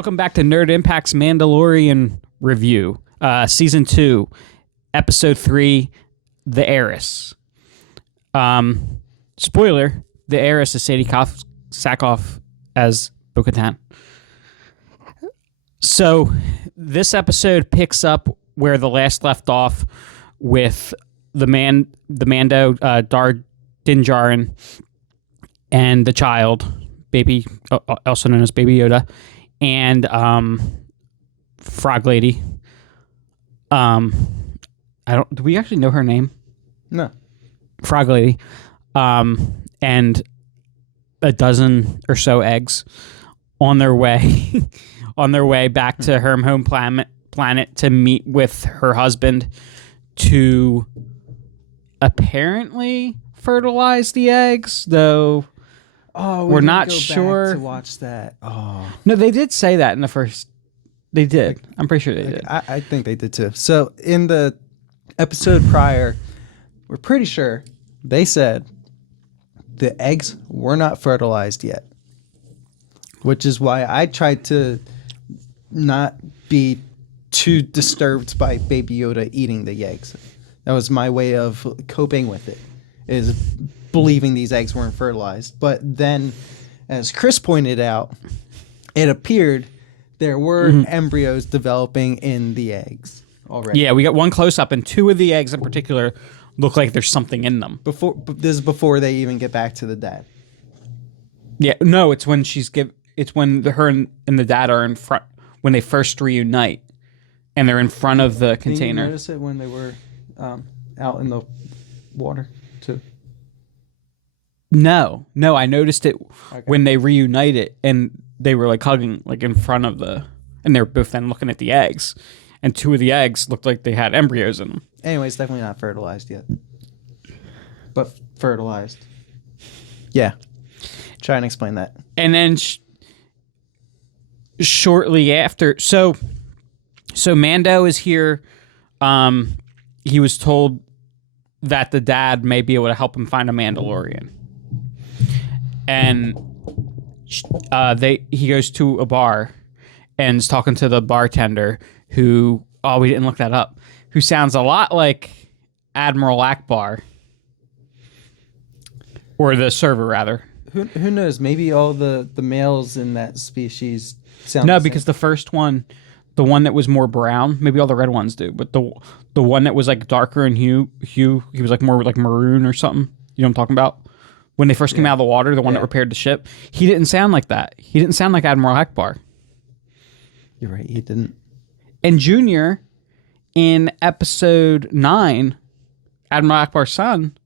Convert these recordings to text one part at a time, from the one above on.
Welcome back to Nerd Impact's Mandalorian review, Season 2, Episode 3, The Heiress. Spoiler, The Heiress is Sadie Sackhoff as Bo-Katan. So, this episode picks up where the last left off with the Mando, Djarin, and the child, baby, also known as Baby Yoda, and Frog Lady. Do we actually know her name? No. Frog Lady. And a dozen or so eggs on their way back to her home planet to meet with her husband to apparently fertilize the eggs, though. Oh, we're not sure. To watch that. Oh, no, they did say that in the first. They did. I'm pretty sure they did. I think they did too. So in the episode prior, we're pretty sure they said the eggs were not fertilized yet, which is why I tried to not be too disturbed by Baby Yoda eating the eggs. That was my way of coping with it, is believing these eggs weren't fertilized. But then, as Chris pointed out, it appeared there were embryos developing in the eggs already. Yeah, we got one close-up, and two of the eggs in particular look like there's something in them. This is before they even get back to the dad. Yeah, no, it's when it's when her and the dad are in front, when they first reunite, and they're in front of the container. Did you notice it when they were out in the water too? No, I noticed it when they reunited and they were like hugging, like in front of and they were both then looking at the eggs, and two of the eggs looked like they had embryos in them. Anyway, it's definitely not fertilized yet, but fertilized. Yeah, try and explain that. And then shortly after, so Mando is here. He was told that the dad may be able to help him find a Mandalorian. And he goes to a bar and is talking to the bartender who, we didn't look that up, who sounds a lot like Admiral Akbar. Or the server, rather. Who knows? Maybe all the males in that species sound No, the because same. the first one, the one that was more brown, maybe all the red ones do, but the one that was like darker in hue, he was like more like maroon or something. You know what I'm talking about? When they first came out of the water, the one that repaired the ship, he didn't sound like that. He didn't sound like Admiral Akbar. You're right, he didn't. And Junior, in episode 9, Admiral Akbar's son,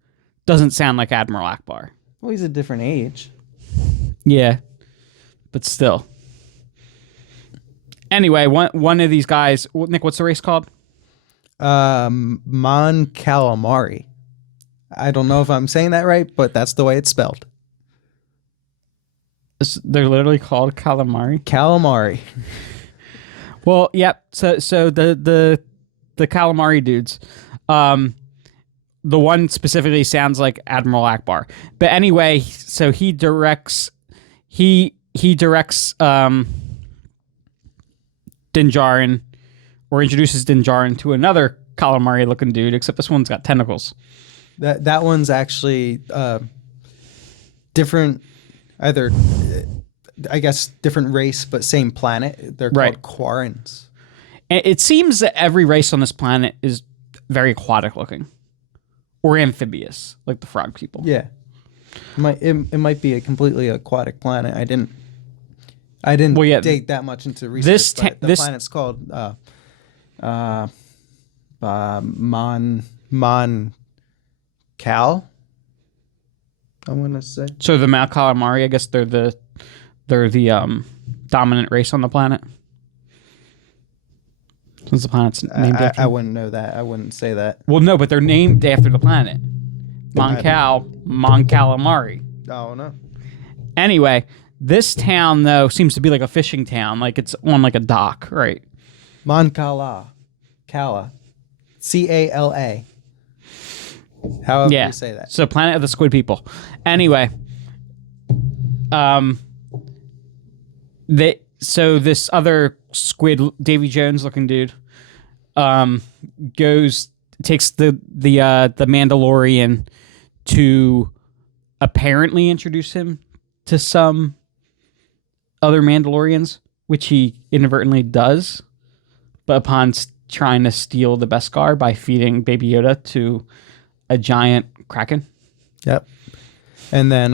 doesn't sound like Admiral Akbar. Well, he's a different age. Yeah, but still. Anyway, one of these guys, Nick, what's the race called? Mon Calamari. I don't know if I'm saying that right, but that's the way it's spelled. They're literally called calamari. Calamari. Well, yep. So the calamari dudes, the one specifically sounds like Admiral Akbar. But anyway, so he directs Djarin, or introduces Djarin to another calamari looking dude, except this one's got tentacles. That one's actually different, either I guess different race but same planet. They're called Quarrens. And it seems that every race on this planet is very aquatic looking, or amphibious, like the frog people. Yeah, it might be a completely aquatic planet. I didn't dig that much into research. The planet's called Mon Cal, I want to say. So the Mal Calamari, I guess they're the dominant race on the planet. Since the planet's named after I wouldn't know that. I wouldn't say that. Well, no, but they're named after the planet. Mon Calamari. Oh, no. Anyway, this town, though, seems to be like a fishing town. Like it's on like a dock, right? Mon Cala. Cala. C-A-L-A. However you say that. So Planet of the Squid People. Anyway, so this other squid, Davy Jones looking dude, takes the Mandalorian to apparently introduce him to some other Mandalorians, which he inadvertently does. But upon trying to steal the Beskar by feeding Baby Yoda to a giant kraken. Yep. And then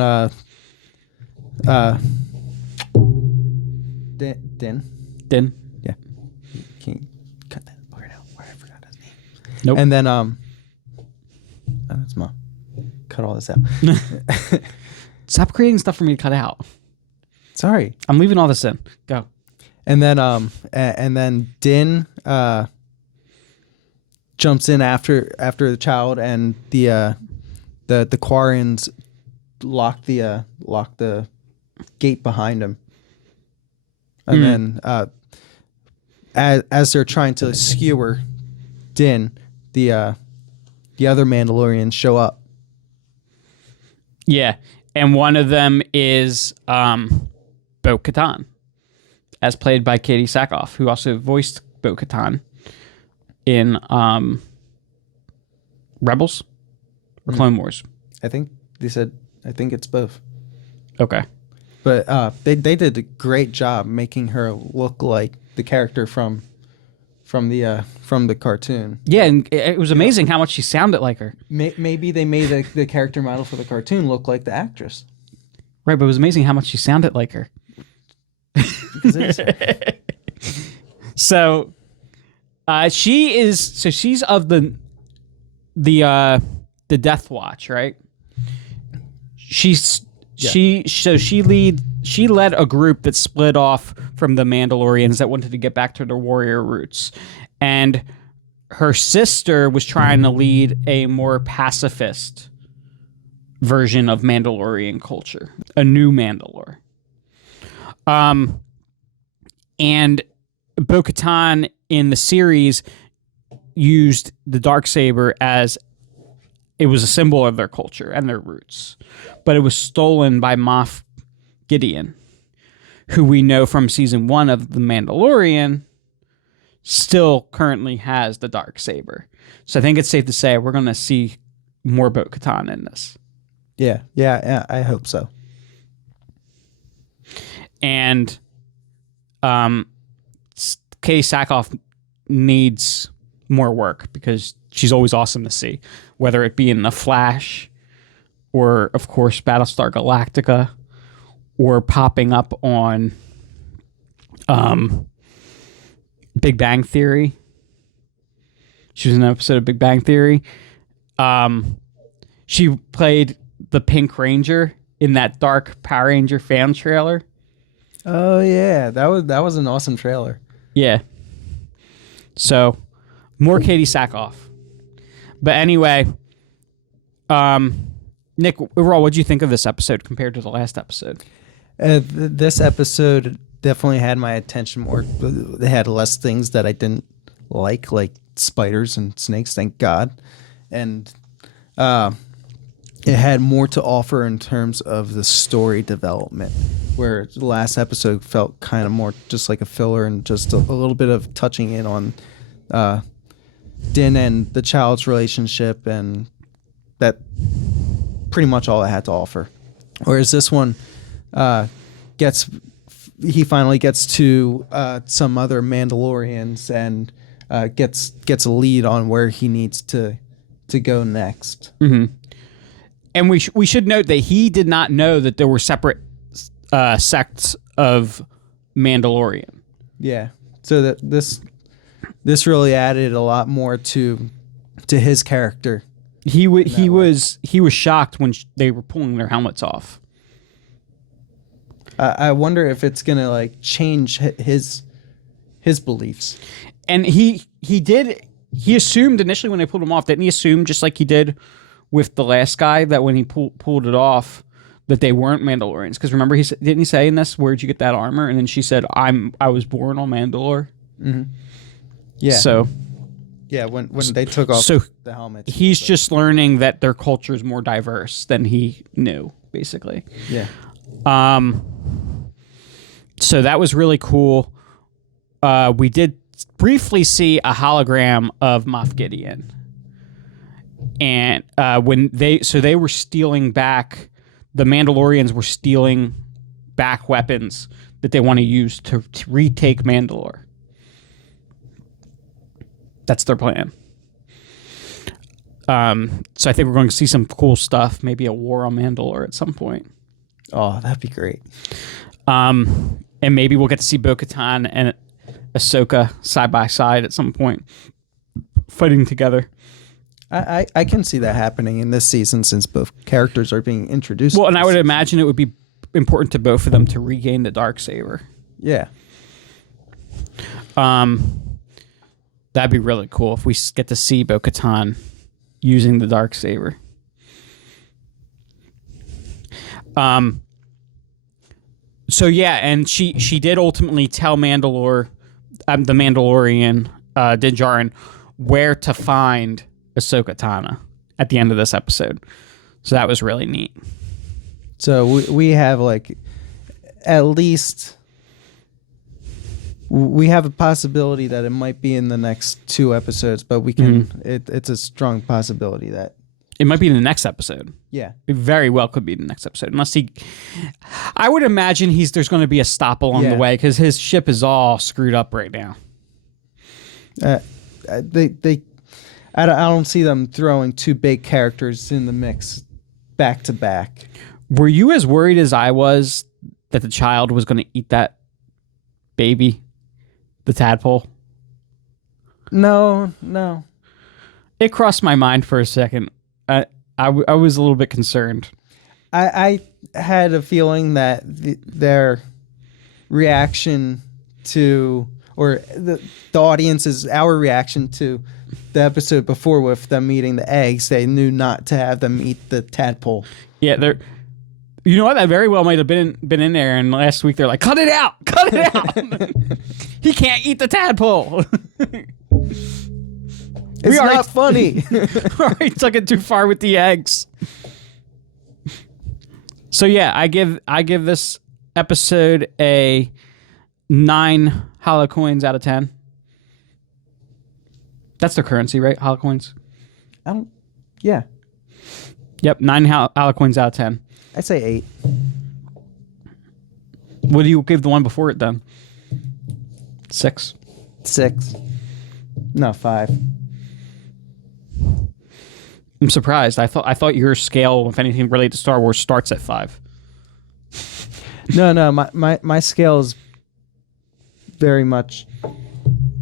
Din. Yeah. Can you cut that word out? Where I forgot his name. Nope. And then that's Mom. Cut all this out. Stop creating stuff for me to cut out. Sorry. I'm leaving all this in. Go. And then Din jumps in after the child, and the Quarians lock the gate behind him. And then as they're trying to skewer Din, the other Mandalorians show up. Yeah, and one of them is Bo-Katan, as played by Katie Sackhoff, who also voiced Bo-Katan in Rebels or Clone Wars. I think it's both. Okay. But they did a great job making her look like the character from the cartoon. Yeah, and it was amazing how much she sounded like her. Maybe they made the character model for the cartoon look like the actress. Right, but it was amazing how much she sounded like her. So she's of the Death Watch, right? She led a group that split off from the Mandalorians that wanted to get back to their warrior roots. And her sister was trying to lead a more pacifist version of Mandalorian culture, a new Mandalore. And Bo-Katan in the series used the Darksaber as it was a symbol of their culture and their roots. But it was stolen by Moff Gideon, who we know from season 1 of The Mandalorian still currently has the Darksaber. So I think it's safe to say we're going to see more Bo-Katan in this. Yeah, I hope so. And Katie Sackhoff needs more work because she's always awesome to see, whether it be in The Flash or, of course, Battlestar Galactica, or popping up on Big Bang Theory. She was in an episode of Big Bang Theory. She played the Pink Ranger in that Dark Power Ranger fan trailer. Oh yeah, that was an awesome trailer. Yeah. So, more Katie Sackhoff. But anyway, Nick, overall, what did you think of this episode compared to the last episode? This episode definitely had my attention more. They had less things that I didn't like spiders and snakes, thank God. And it had more to offer in terms of the story development, where the last episode felt kind of more just like a filler and just a little bit of touching in on Din and the child's relationship, and that pretty much all it had to offer. Whereas this one he finally gets to some other Mandalorians and gets a lead on where he needs to go next. Mm-hmm. And we should note that he did not know that there were separate sects of Mandalorian. Yeah, so that this really added a lot more to his character. He was shocked when they were pulling their helmets off. I wonder if it's gonna change his beliefs. And he assumed initially when they pulled him off, didn't he assume, just like he did with the last guy, that when he pulled it off that they weren't Mandalorians? Because remember, didn't he say in this, "Where'd you get that armor?" And then she said, I was born on Mandalore." Mm-hmm. Yeah. So yeah, when they took off the helmets, he's just learning that their culture is more diverse than he knew, basically. Yeah. So that was really cool. We did briefly see a hologram of Moff Gideon. And they were stealing back, the Mandalorians were stealing back weapons that they want to use to retake Mandalore. That's their plan. So I think we're going to see some cool stuff, maybe a war on Mandalore at some point. Oh, that'd be great. And maybe we'll get to see Bo-Katan and Ahsoka side by side at some point, fighting together. I can see that happening in this season since both characters are being introduced. Well, and I would imagine it would be important to both of them to regain the Darksaber. Yeah. That'd be really cool if we get to see Bo-Katan using the Darksaber. So yeah, and she did ultimately tell the Mandalorian, Din Djarin, where to find Ahsoka Tano at the end of this episode. So that was really neat. So we have at least we have a possibility that it might be in the next 2 episodes, but we can. It's a strong possibility that it might be in the next episode. Yeah, it very well could be the next episode, unless I would imagine there's going to be a stop along the way because his ship is all screwed up right now. I don't see them throwing 2 big characters in the mix back to back. Were you as worried as I was that the child was going to eat that baby, the tadpole? No. It crossed my mind for a second. I was a little bit concerned. I had a feeling that their reaction to, or the audience's, our reaction to the episode before with them eating the eggs, they knew not to have them eat the tadpole. Yeah, you know what? That very well might have been in there. And last week they're like, cut it out. He can't eat the tadpole. It's not funny. He took it too far with the eggs. So yeah, I give this episode a 9 holocoins out of 10. That's their currency, right? Holocoins. Yeah. Yep, 9 holocoins out of 10. I'd say 8. What do you give the one before it then? 6. 6. No, 5. I'm surprised. I thought your scale, if anything related to Star Wars, starts at 5. No. My scale is very much.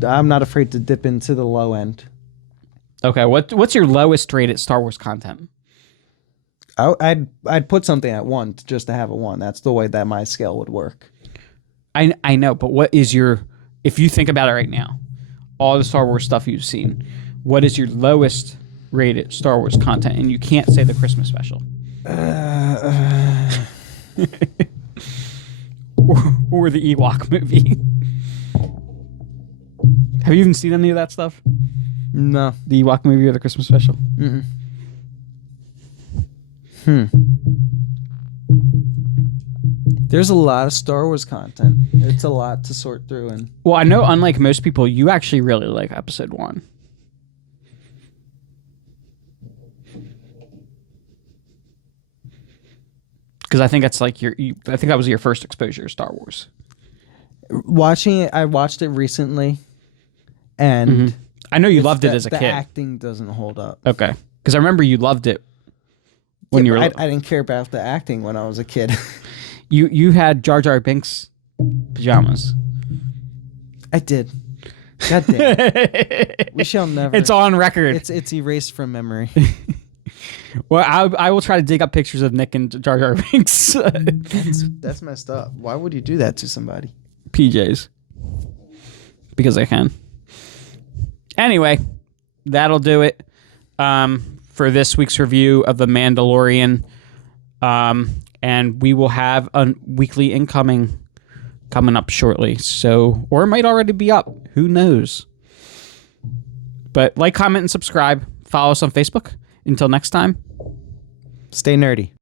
I'm not afraid to dip into the low end. Okay, what's your lowest rated Star Wars content? I'd put something at 1 just to have a 1. That's the way that my scale would work. I know, but what is your? If you think about it right now, all the Star Wars stuff you've seen, what is your lowest rated Star Wars content? And you can't say the Christmas special. Or the Ewok movie. Have you even seen any of that stuff? No. The Ewok movie or the Christmas special? Mm-hmm. There's a lot of Star Wars content. It's a lot to sort through. And well, I know unlike most people, you actually really like episode 1. Because I think that's like I think that was your first exposure to Star Wars. Watching it, I watched it recently, and I know you loved it as a kid. The acting doesn't hold up. Okay, because I remember you loved it when you were. I didn't care about the acting when I was a kid. You had Jar Jar Binks pajamas. I did. God damn. We shall never. It's on record. It's erased from memory. Well, I will try to dig up pictures of Nick and Jar Jar Binks. That's messed up. Why would you do that to somebody? PJs. Because I can. Anyway, that'll do it for this week's review of The Mandalorian. And we will have a weekly incoming coming up shortly. So, or it might already be up. Who knows? But like, comment, and subscribe. Follow us on Facebook. Until next time, stay nerdy.